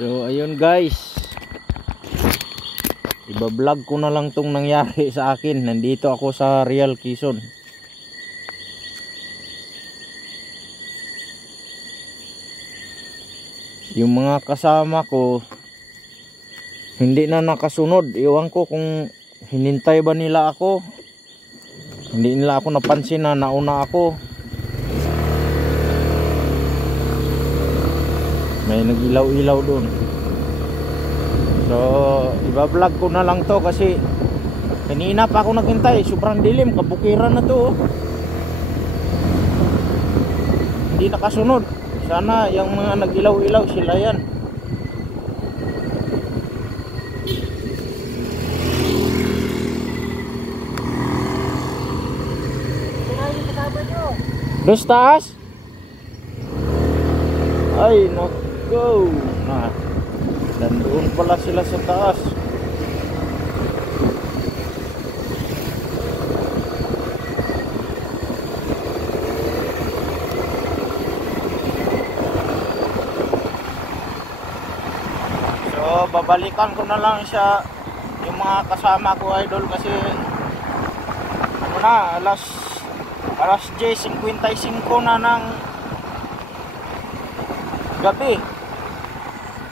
So ayun guys, iba-vlog ko na lang tong nangyari sa akin. Nandito ako sa Real Quezon. Yung mga kasama ko hindi na nakasunod. Iwan ko kung hinintay ba nila ako. Hindi nila ako napansin na nauna ako. May nag-ilaw-ilaw doon. So iba-vlog ko na lang to kasi kanina pa ako naghintay. Sobrang dilim, kabukiran na to. Hindi nakasunod. Sana yung mga nag-ilaw-ilaw sila yan. Doon sa taas? Ay, go. Nah, dan doon pala sila sa taas. So, babalikan ko na lang siya yung mga kasama ko, idol, kasi ano na, alas 10:55 na ng gabi.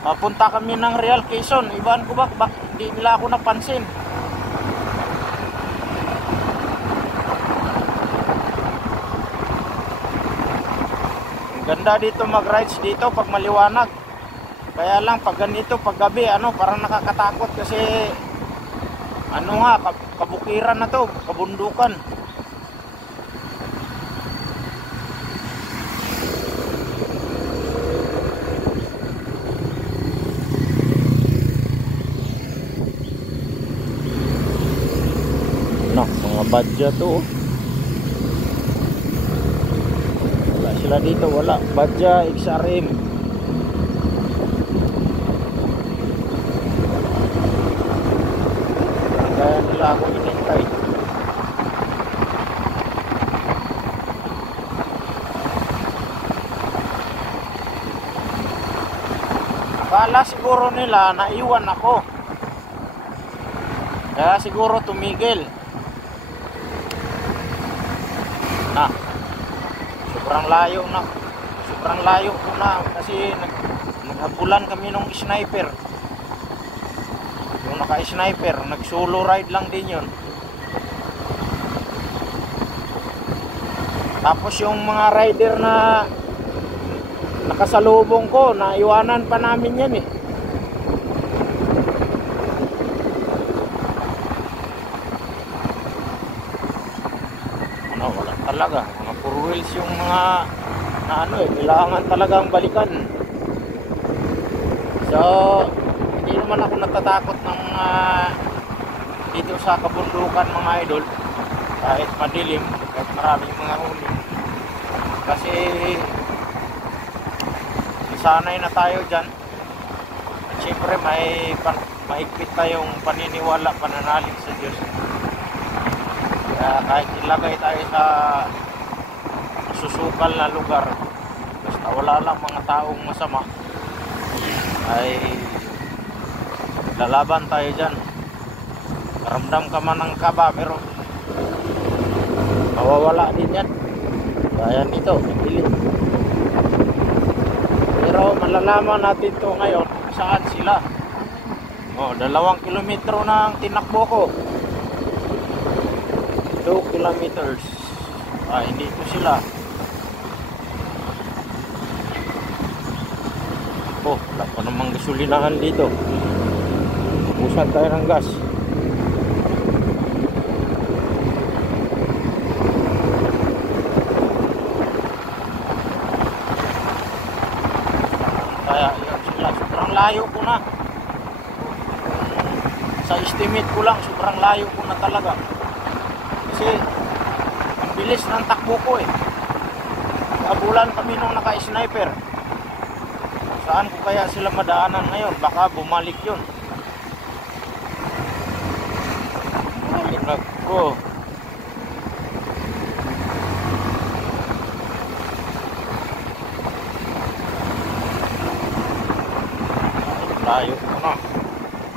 Papunta kami ng Real Quezon. Iban ko ba hindi nila ako napansin. Ang ganda dito mag-rides dito pag maliwanag. Kaya lang pag ganito pag gabi, parang nakakatakot kasi kabukiran na to, kabundukan. Mga badya to. Wala sila dito, wala. Badya, XRM. Kaya nila ako inintay. Kala siguro nila naiwan ako. Kaya siguro tumigil. Sobrang layo ko na kasi naghabulan kami nung sniper. Yung naka-sniper, nag-solo ride lang din yun. Tapos yung mga rider na nakasalubong ko, naiwanan pa namin yan eh. Wala talaga. Mga puro wheels yung mga kailangan talagang balikan. So hindi naman ako natatakot ng dito sa kabundukan, mga idol, kahit madilim, kahit maraming mga huli, kasi sanay na tayo dyan. At syempre mahigpit tayong paniniwala, pananalig sa Diyos. Kaya kahit ilagay tayo sa susukal na lugar, basta wala lang mga taong masama, ay lalaban tayo dyan. Ramdam ka man ng kaba, pero mawawala din yan. Kaya nito, nagdilim. Pero malalaman natin to ngayon saan sila. 2 kilometro na ang tinakbo ko. 2 kilometers. Hindi ito sila. Wala pa namang gasolinahan dito. Ubusan tayo ng gas. Kaya yun sila. Sobrang layo ko na. Sa estimate ko lang, sobrang layo ko na talaga. Kasi ang bilis ng takbo ko eh. Abulan kami nung naka-sniper. Saan ko kaya sila madaanan ngayon? Baka bumalik yun. Bumalik ko. Layo ko na.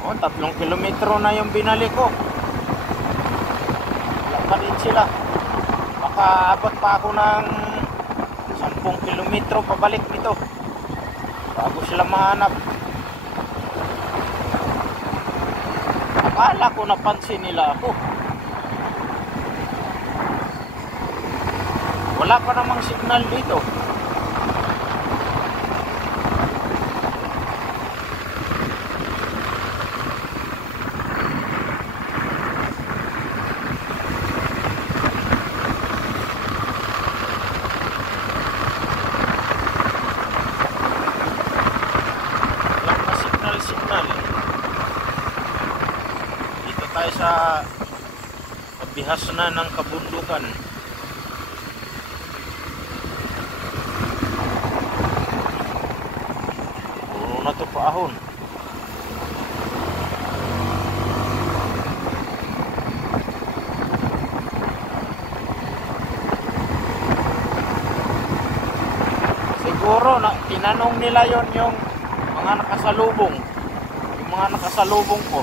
O, 3 kilometro na yung binalik ko. Wala pa din sila. Baka abot pa ako ng 10 kilometro pabalik nito bago sila mahanap. Akala ko napansin nila ako. Wala pa namang signal dito. Dito tayo sa pabihas na ng kabundukan. Puro na to paahon. Siguro na tinanong nila yon yung mga nakasalubong. Yung mga nakasalubong ko.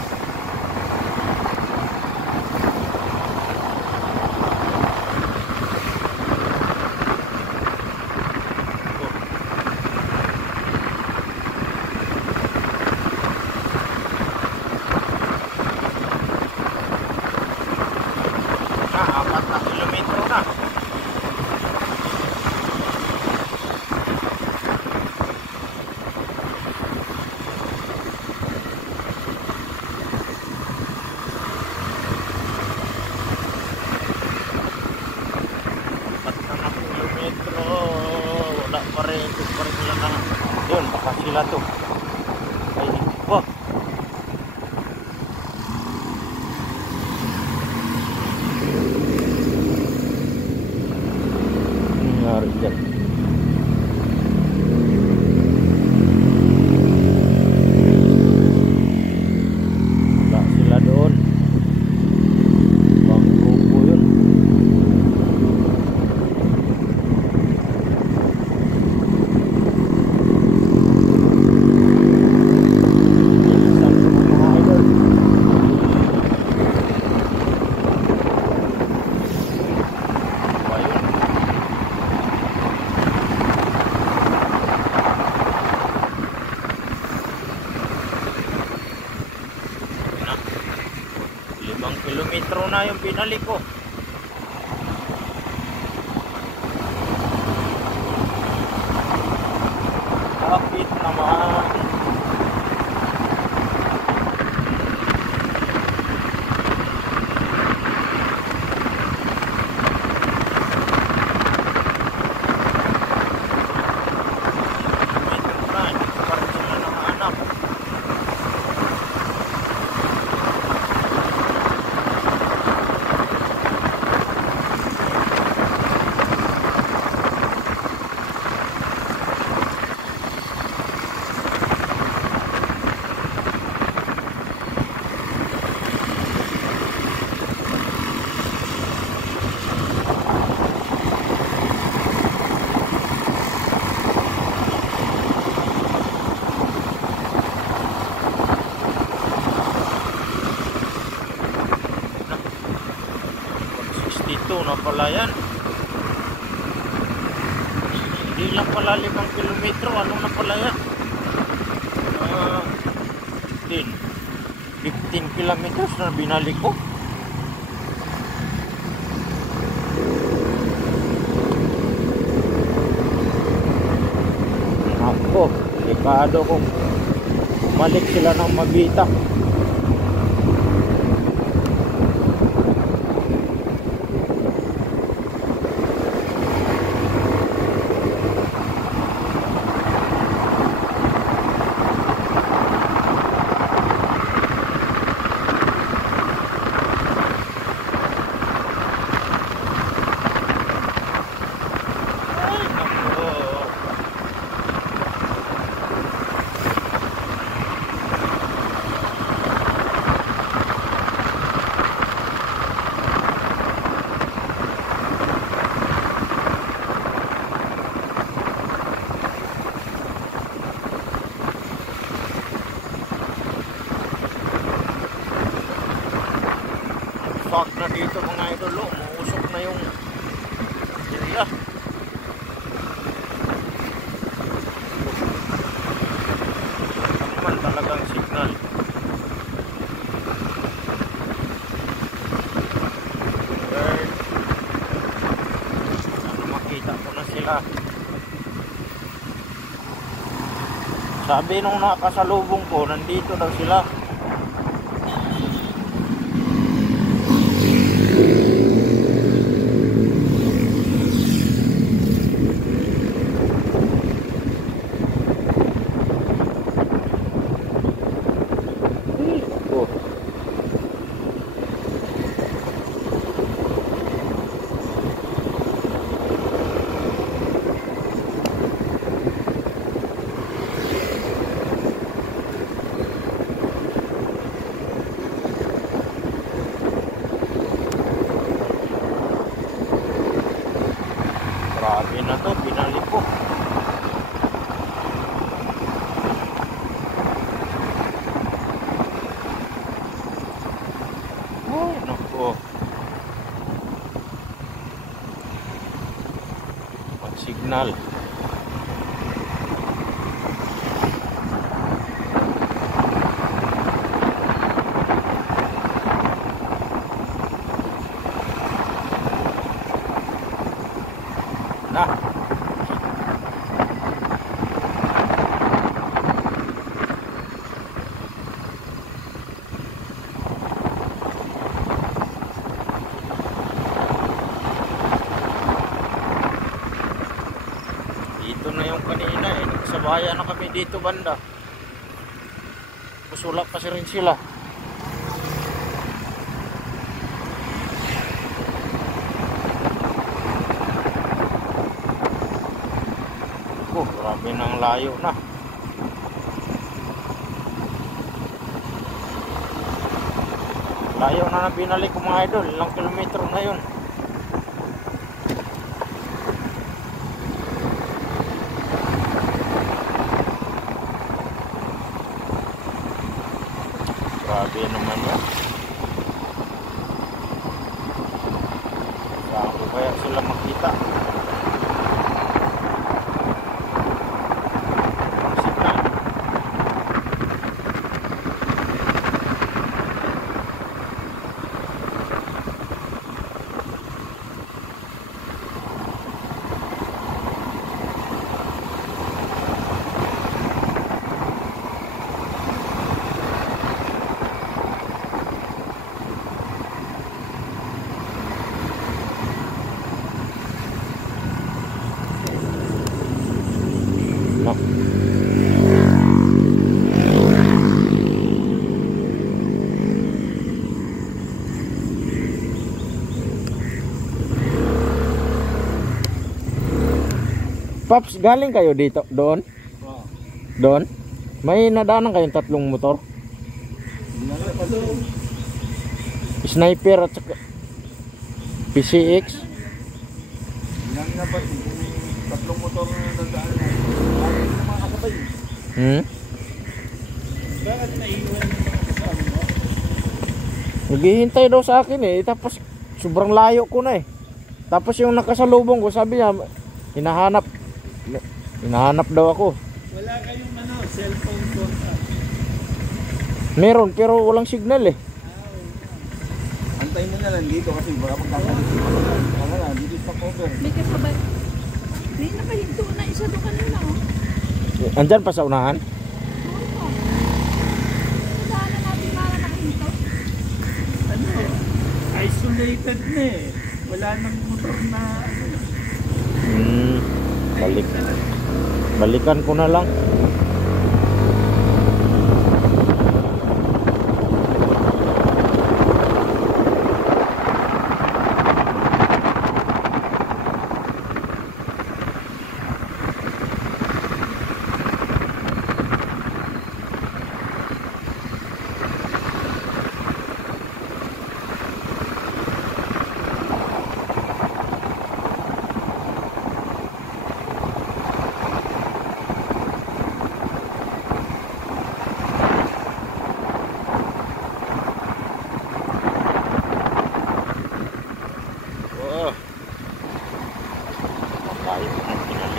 Na, 4 na kilometro na. Wala pa rin sila na yun, baka sila to ay, wah nangyari dyan. Wala sila doon, bang grupo yun. Kilometro na yung binalik ko. Kapit naman. Kilometro na, hindi ko pa rin sila nakahanap. Dito na pala yan. Hindi lang pala 5 kilometro. Ano na pala yan? 15 kilometers na binalik ko. Ako, delikado kung bumalik sila ng mabitak. dito mga idol, oh, muusok na yung area. Ito naman talagang signal. Bird. Ano, makita ko na sila. Sabi nung nakasalubong ko, nandito daw sila. Oh. Grabe na to, binalik ko. Oh, naku. Pag-signal. Na. Dito na yung kanina eh. Nagsabayan na kami dito banda. Pusulak pa rin sila. Oh, grabe nang layo na. Layo na binalik ko mga idol. Ilang kilometro na yun. Grabe naman yan. Saan ko kaya sila makita? Signal. Paps, galing kayo dito? Doon? Wow. Doon? May nadaanan kayong tatlong motor? Sniper at saka PCX? Hindi napat yung tatlong motor na nagdaan na. Bakit yung mga kasabay? Bakit naiwan yung mga kasabay mo? Naghihintay daw sa akin eh. Tapos sobrang layo ko na eh. Tapos yung nakasalubong ko, sabi niya, hinahanap daw ako. Wala kayong cellphone contact? Meron pero walang signal eh. Antay mo na lang dito kasi baka magkakalit. Wala, dito sa cover. May kasabay. May nakahinto na isa doon kanina, oh. Andyan pa sa unahan? Doon pa. Daanan natin para nakahinto. Isolated na eh. Wala nang motor na Balikan ko na lang.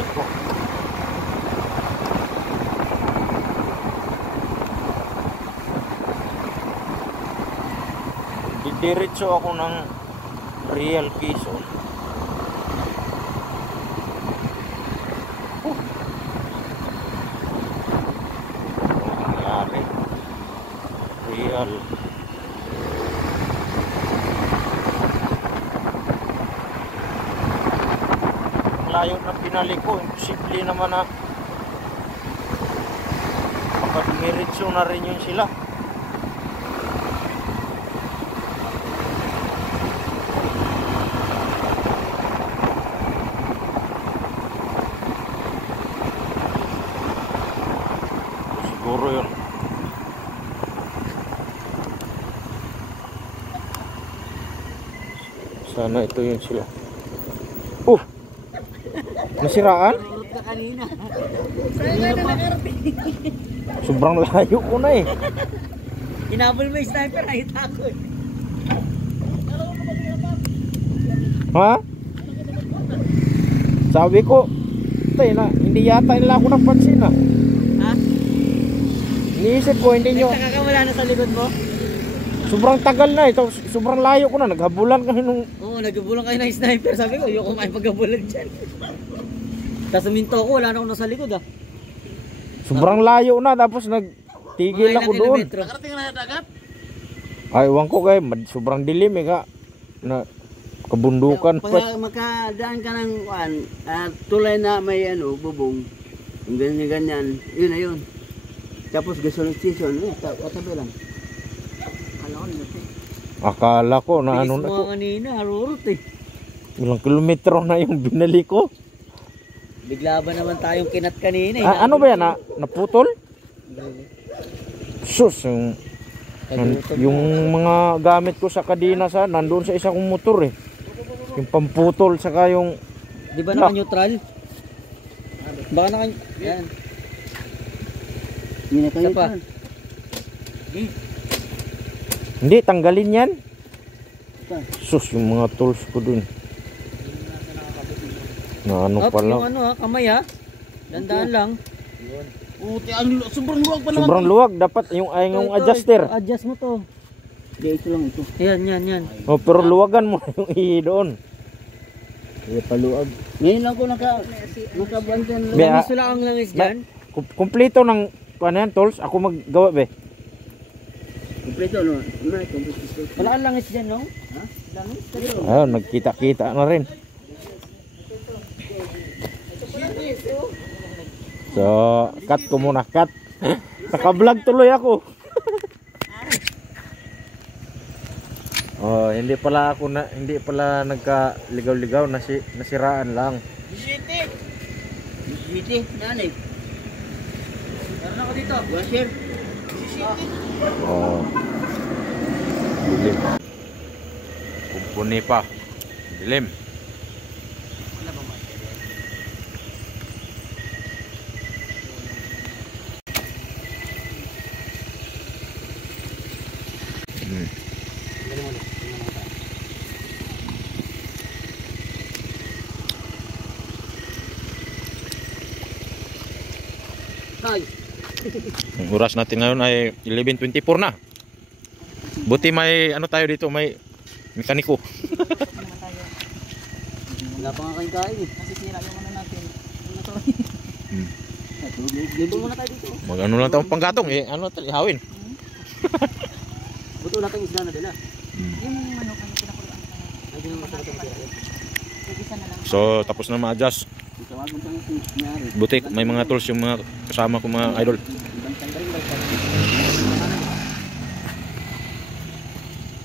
binalik ko. Didiretso ako ng Real Quezon. Ang nangyari. Real. Layo na pinalik ko, imposible naman na makadiretso na rin yun sila. Siguro yun. Sana ito yun sila. Nasiraan? Turot ka kanina. Sobrang layo ko na eh. Hinabol mo yung sniper, nakita ko eh. Ha? Sabi ko, tay na, hindi yata nila ako napansin ah. Ha? Iniisip ko, hindi nyo. Nagtaka ka wala na sa likod mo? Sobrang tagal na ito, sobrang layo ko na. Naghabulan kami nung. Oo, nagbubulang kayo ng sniper. Sabi ko, ayoko may pagkabulan dyan. Tapos uminto ko, wala na ako nasa likod ah. Sobrang layo na, tapos nagtigil ako doon. Nakarating na dagat? Ay, ewan ko kayo, sobrang dilim eh ka. Na kabundukan pa. Pag makadaan ka ng tulay na may bubong, yung ganyan, yun na yun. Tapos gasoline station, katabi lang. Akala ko na ano na Bilis to. mo kanina, harurot eh. Ilang kilometro na yung binali ko. Bigla ba naman tayong kinat kanina eh. Ano ba yan? Naputol? Sus, yung mga gamit ko sa kadina nandun sa isa kong motor eh. Yung pamputol saka yung. Di ba naka-neutral? Baka yan. Yun na kayo Isa pa. dyan. Hindi, tanggalin yan. Pa. Sus, yung mga tools ko dun. Na ano Up, pala. yung kamay ha. Dandaan lang. Sobrang luwag pa naman. Sobrang luwag. Dapat yung Ito, adjuster. ito, adjust mo to. Hindi, ito lang ito. Yan. Oh, pero luwagan mo yung ihi doon. Hindi pa luwag. Ngayon lang ko nakabantan lang. Be, Langis wala kang langis dyan. Kumpleto ng ano yan, tools. Ako maggawa be. Kompleto, no? May kompleto. Wala kang langis dyan, no? Ha? Langis? Ayun, nagkita-kita na rin. So, cut ko muna, cut. Naka-vlog tuloy ako. Oh, hindi pala nagka-ligaw-ligaw, nasiraan lang. City, nanay. Meron ako dito. Washer. Oh. Dilim. Kumpuni pa. Dilim. Ay. Ang oras natin ngayon ay 11:24 na. Buti may ano tayo dito, may mekaniko. Wala pa nga kayong kain eh. Masisira yung ano natin. Libo muna tayo dito. Mag-ano lang tayong panggatong eh, ano tayo ihawin. Buto natin isda na dala. Yung manok ang pinakuluan ka na. Ay, di naman sa Isa na lang. So, tapos na ma-adjust. Tawagan pa nga kung nangyari. Buti may mga tools yung mga kasama ko mga idol. Ibang sandali lang sa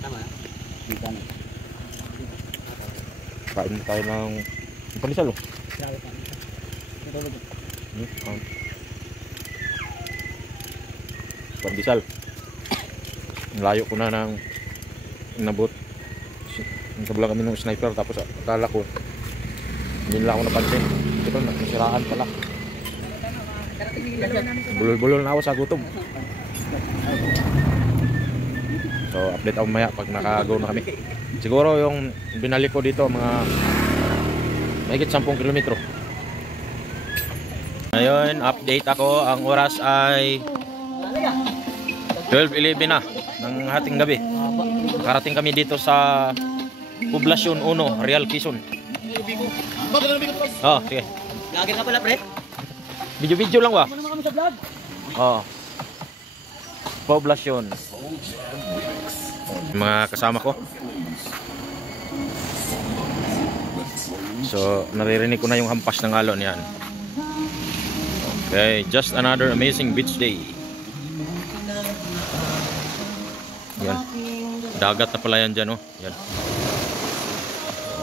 tama. Dito na. Kain na tayo ng palisal oh. Pandesal. Layo ko na ng nabot. Nagkabla kami ng sniper tapos akala ko hindi nila ako napansin. Ito nasiraan pala. Bulol-bulol na ako sa gutom. So update ako maya pag naka-go na kami. Siguro yung binalik ko dito mga mahigit 10 kilometro. Ngayon, update ako. Ang oras ay 12:11 na ng hating gabi. Karating kami dito sa Poblasyon 1, Real Quezon. Oh, sige. Lagi ka pala, pre. Video-video lang ba? Ano naman kami sa vlog? Oh. Poblasyon. Mga kasama ko. So, naririnig ko na yung hampas ng alon yan. Okay, just another amazing beach day. Yan. Dagat na pala yan dyan, oh. Yan.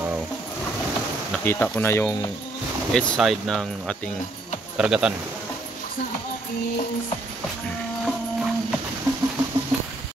Wow. Nakita ko na yung east side ng ating karagatan.